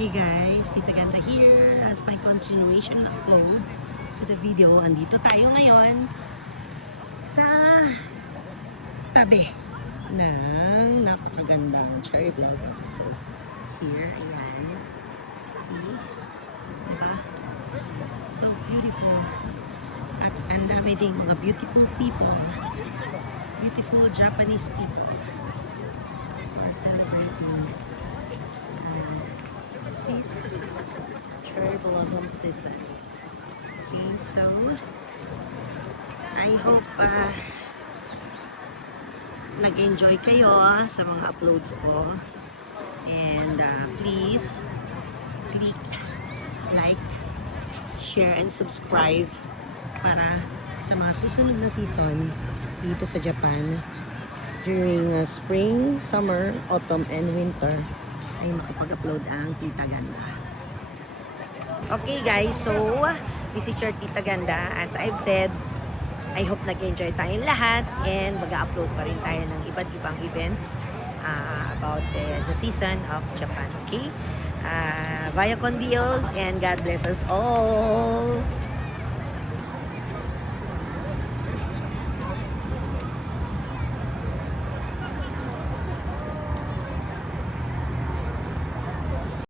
Okay guys, Tita Ganda here as my continuation upload to the video. Andito tayo ngayon sa tabi ng napakagandang cherry blossom. So here, ayan. See? Diba? So beautiful. At ang dami ding mga beautiful people. Beautiful Japanese people. We're celebrating this cherry blossom season. Okay, so I hope nag-enjoy kayo sa mga uploads ko. And please click like, share, and subscribe para sa mga susunod na season dito sa Japan during spring, summer, autumn, and winter ay makapag-upload ang Tita Ganda. Okay guys, so this is your Tita Ganda. As I've said, I hope nag-enjoy tayong lahat and mag-upload pa rin tayo ng iba't ibang events about the season of Japan. Okay? Vaya con Dios and God bless us all!